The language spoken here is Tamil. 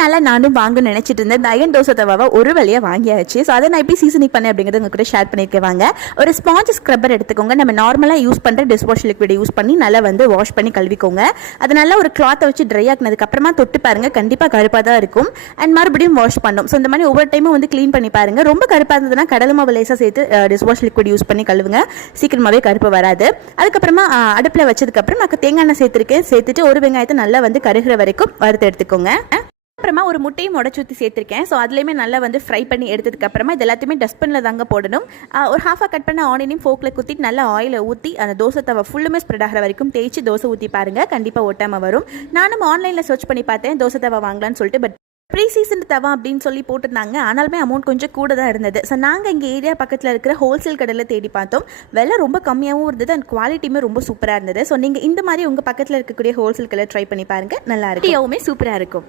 நாளாக நானும் வாங்க நினச்சிட்டு இருந்தேன். இந்த அயன் தோசை தவாவை ஒரு வழியாக வாங்கியாச்சு. ஸோ அதை நான் எப்படி சீசனிங் பண்ணேன் அப்படிங்கிறது உங்க கூட ஷேர் பண்ணியிருக்கேன். வாங்க, ஒரு ஸ்பாஞ்ச் ஸ்க்ரப்பர் எடுத்துக்கோங்க. நம்ம நார்மலாக யூஸ் பண்ணுற டிஷ் வாஷ் லிக்விட் யூஸ் பண்ணி நல்லா வந்து வாஷ் பண்ணி கழுவிக்கோங்க. அது நல்லா ஒரு கிளாத்தை வச்சு ட்ரை ஆக்கினதுக்கு அப்புறமா தொட்டு பாருங்க, கண்டிப்பாக கருப்பாக தான் இருக்கும். அண்ட் மறுபடியும் வாஷ் பண்ணும். ஸோ இந்த மாதிரி ஒவ்வொரு டைமும் வந்து க்ளீன் பண்ணி பாருங்க. ரொம்ப கருப்பாக இருந்ததுன்னா கடலை மாவு லேசாக சேர்த்து டிஷ் வாஷ் லிக்விட் யூஸ் பண்ணி கழுவுங்க, சீக்கிரமாகவே கருப்பு வராது. அதுக்கப்புறமா அடுப்பில் வச்சதுக்கப்புறம் நான் தேங்காய் எண்ணெய் சேர்த்துட்டு ஒரு வெங்காயத்தை நல்லா வந்து கருகிற வரைக்கும் வறுத்து எடுத்துக்கோங்க. அப்புறமா ஒரு முட்டையும் உடச்சி ஊற்றி சேர்த்துருக்கேன். ஸோ அதுலேயுமே நல்லா வந்து ஃப்ரை பண்ணி எடுத்ததுக்கப்புறமா இது எல்லாத்தையுமே டஸ்ட்பினில் தாங்க போடணும். ஒரு ஹாஃபாக கட் பண்ண ஆனியனையும் ஃபோக்கில் குத்திட்டு நல்லா ஆயிலை ஊற்றி அந்த தோசை தவா ஃபுல்லுமே ஸ்ப்ரெட் ஆகிற வரைக்கும் தேய்ச்சி தோசை ஊற்றி பாருங்கள், கண்டிப்பாக ஒட்டாமல் வரும். நானும் ஆன்லைனில் சர்ச் பண்ணி பார்த்தேன் தோசை தவா வாங்கலான்னு சொல்லிட்டு. பட் ப்ரீ சீசன் தவா அப்படின்னு சொல்லி போட்டிருந்தாங்க. ஆனாலுமே அமௌண்ட் கொஞ்சம் கூட தான் இருந்தது. ஸோ நாங்கள் இங்கே ஏரியா பக்கத்தில் இருக்கிற ஹோல்சேல் கடையில் தேடி பார்த்தோம். விலை ரொம்ப கம்மியாகவும் இருந்தது அண்ட் குவாலிட்டியுமே ரொம்ப சூப்பராக இருந்தது. ஸோ நீங்கள் இந்த மாதிரி உங்கள் பக்கத்தில் இருக்கக்கூடிய ஹோல்சேல் கடையில் ட்ரை பண்ணி பாருங்கள், நல்லா இருக்கும். சூப்பராக இருக்கும்.